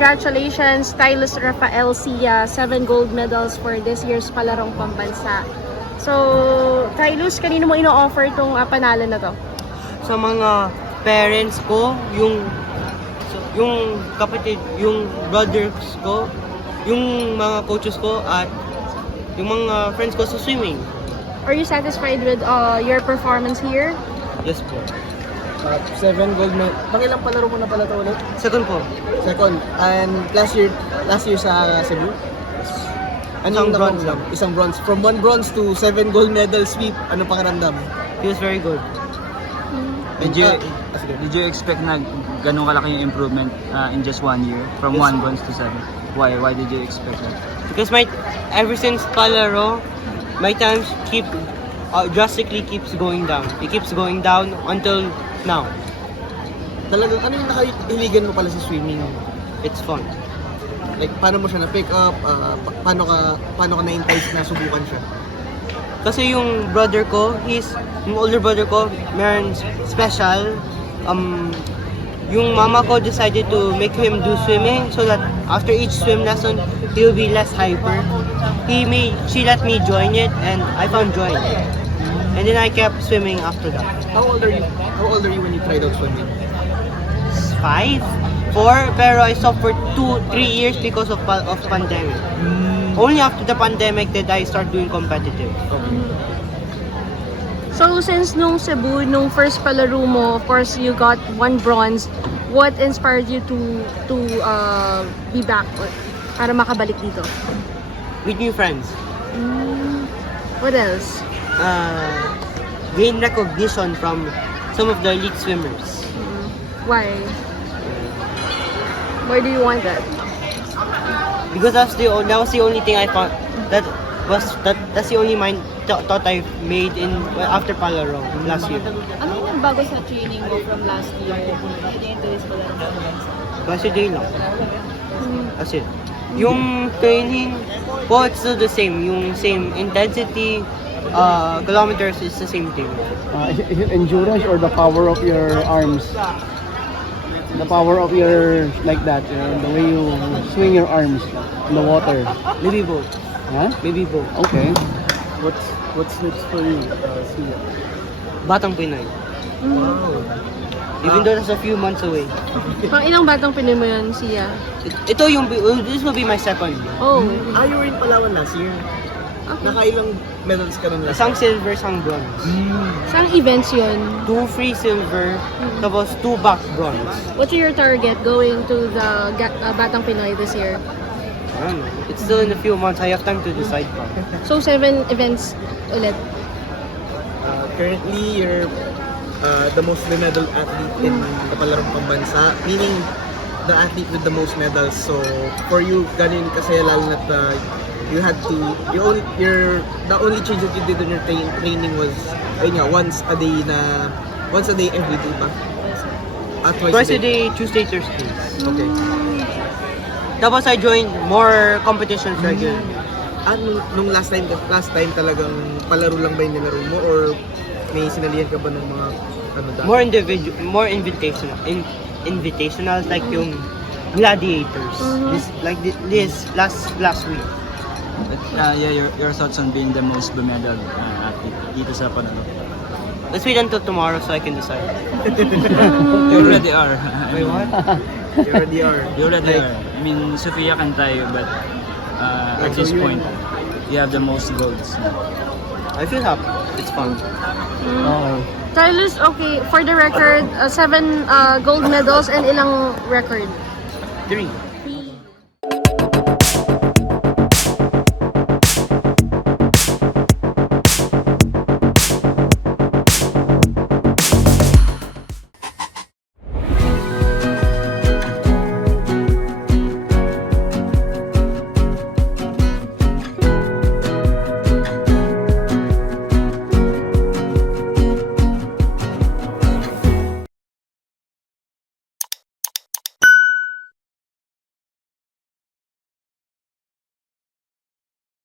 congratulations, Tylus Rafael Sia, 7 gold medals for this year's Palarong Pambansa. So, Tylus, kanino mo ino-offer itong panalo na to? Sa mga parents ko, yung kapatid, yung brothers ko, yung mga coaches ko, at yung mga friends ko sa swimming. Are you satisfied with your performance here? Yes po. 7 gold medal. Pangilang palaro mo na pala ito ulit? Second po. Second. And last year sa Cebu? Isang bronze lang. Isang bronze. From 1 bronze to 7 gold medal sweep, ano pakiramdam? He was very good. Did you expect na ganun kalaki yung improvement in just 1 year? From 1 bronze to 7? Why? Why did you expect that? Because ever since Palaro, my times drastically keeps going down. It keeps going down until now. Talagang ano yung nakahiligan mo pala sa swimming? It's fun. Like, paano mo siya na-pick up? Paano ka na-entice na subukan siya? Kasi yung older brother ko, meron special. Yung mama ko decided to make him do swimming so that after each swim lesson, he'll be less hyper. She let me join it and I found joy in it. And then I kept swimming after that. How old are you when you tried out swimming? 5, 4, pero I stopped for 2-3 years because of pandemic. Only after the pandemic did I start doing competitive. So, since nung Cebu, nung first palaro mo, of course, you got 1 bronze. What inspired you to be back para makabalik dito? With new friends. What else? Gain recognition from some of the elite swimmers. Why? Why do you want that? Because that was the only thing I found that's the only thought I made after Palaro last year. Ano yung nagbago sa training mo from last year? Into this Palarong Pambansa? Twice a day lang. That's it. Yung training po, it's still the same. Yung same intensity, kilometers is the same thing. Is it endurance or the power of your arms? The power of your, like that, the way you swing your arms in the water. Maybe both. Huh? Maybe both. Okay. What's next for you, Sia? Batang Pinoy. Even though that's a few months away. Pang ilang batang Pinoy mo yun, Sia? This will be my second. Oh. You were in Palawan last year. Nakailang medals ka nun last Isang silver, isang bronze. Saan events yun? 2 free silver, tapos 2 back bronze. What's your target going to the Batang Pinoy this year? I don't know. It's still in a few months. I have time to decide pa. So, 7 events ulit. Currently, you're the most medal athlete in the Palarong Pambansa, meaning the athlete with the most medals. So, for you, ganin kasi lalo na you had to, the only change that you did on your training was, once a day every day pa? Twice a day, Tuesday, Thursdays. Okay. Tapos I joined more competitions regularly. Nung last time talagang palaro lang ba yung nilaro mo or may sinalihan ka ba ng mga dati? More invitational like yung gladiators. This last week. But, your thoughts on being the most medal athlete dito sa Palaro? Let's wait until tomorrow so I can decide. You already are. Wait, what? You already are. You already are. I mean, Sofia can tayo, but at this point, you have the most golds. I feel happy. It's fun. Tylus, okay, for the record, 7 gold medals and ilang record? 3.